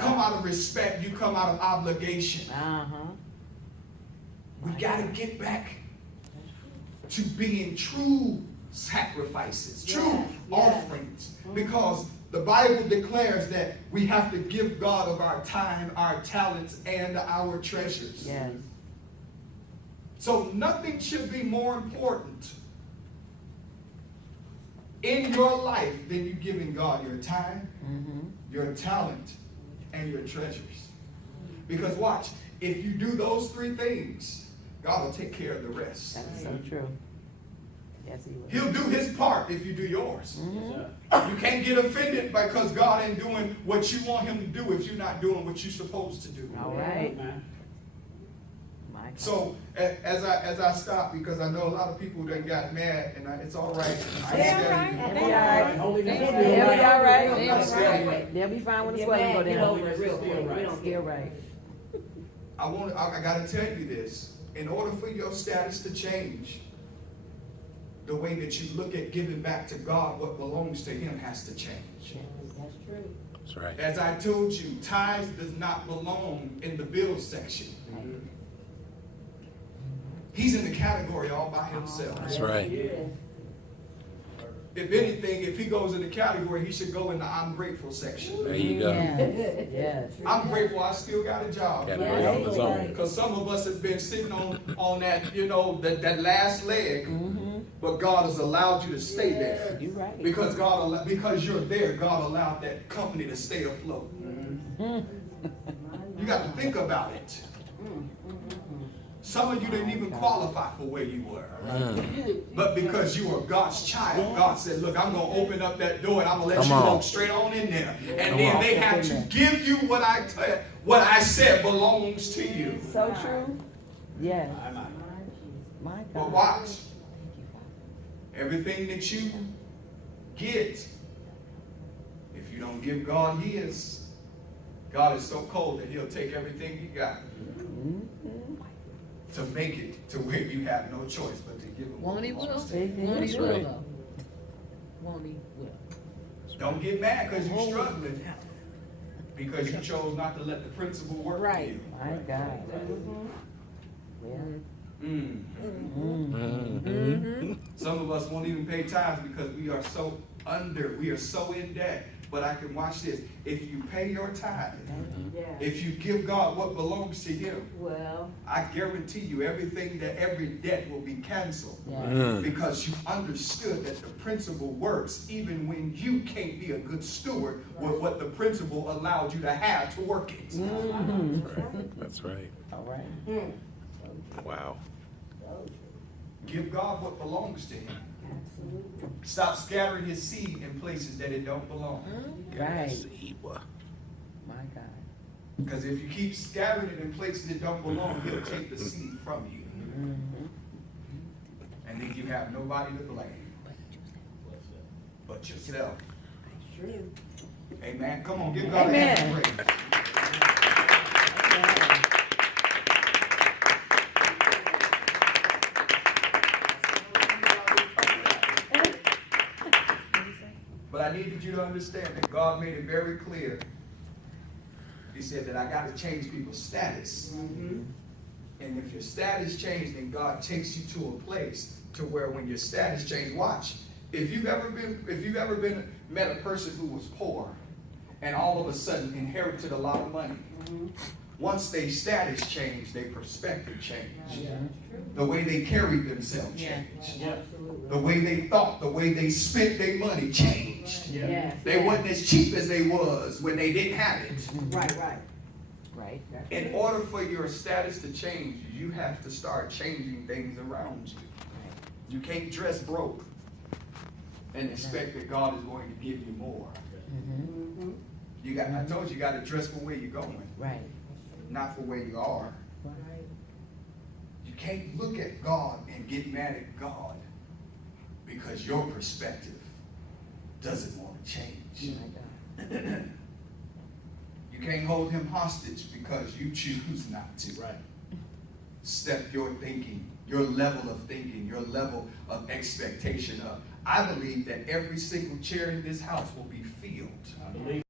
come out of respect. You come out of obligation. We got to get back to being true sacrifices, true offerings, because the Bible declares that we have to give God of our time, our talents, and our treasures. Yes. So nothing should be more important in your life than you giving God your time, your talent, and your treasures. Because watch, if you do those three things, God will take care of the rest. That's so true. Yes, He will. He'll do His part if you do yours. You can't get offended because God ain't doing what you want Him to do if you're not doing what you're supposed to do. All right. So as I stop, because I know a lot of people that got mad, and it's all right. They'll be fine when the swelling go down. Still right. I got to tell you this. In order for your status to change, the way that you look at giving back to God what belongs to Him has to change. That's true. That's right. As I told you, tithes does not belong in the bill section. He's in the category all by himself. That's right. If anything, if he goes in the category, he should go in the I'm grateful section. There you go. Yes. I'm grateful I still got a job. Category on his own. Because some of us have been sitting on that, that last leg, but God has allowed you to stay there. You're right. Because you're there, God allowed that company to stay afloat. You got to think about it. Some of you didn't even qualify for where you were. But because you were God's child, God said, look, I'm going to open up that door and I'm going to let you walk straight on in there. And then they have to give you what I said belongs to you. So true. Yes. My God. But watch. Everything that you get, if you don't give God His, God is so cold that He'll take everything you got to make it to where you have no choice but to give Him. Won't He will? That's Won't He right. will? Won't He will? Don't get mad because you're struggling, because you chose not to let the principle work for you. My God. Some of us won't even pay tithes because we are so in debt. But I can watch this. If you pay your tithe, if you give God what belongs to Him, I guarantee you every debt will be canceled. Because you understood that the principle works even when you can't be a good steward with what the principle allowed you to have to work it. That's right. All right. Wow. Give God what belongs to Him. Stop scattering His seed in places that it don't belong. Right. My God. Because if you keep scattering it in places that don't belong, He'll take the seed from you. And then you have nobody to blame but yourself. Amen. Come on, give God a hand of praise. But I needed you to understand that God made it very clear. He said that I got to change people's status. And if your status changed, then God takes you to a place to where when your status changed, watch. If you've ever met a person who was poor and all of a sudden inherited a lot of money, once their status changed, their perspective changed. The way they carried themselves changed. The way they thought, the way they spent their money changed. They wasn't as cheap as they was when they didn't have it. Right. In order for your status to change, you have to start changing things around you. You can't dress broke and expect that God is going to give you more. I told you, you got to dress for where you're going. Right. Not for where you are. You can't look at God and get mad at God because your perspective doesn't want to change. You can't hold Him hostage because you choose not to. Step your thinking, your level of thinking, your level of expectation up. I believe that every single chair in this house will be filled.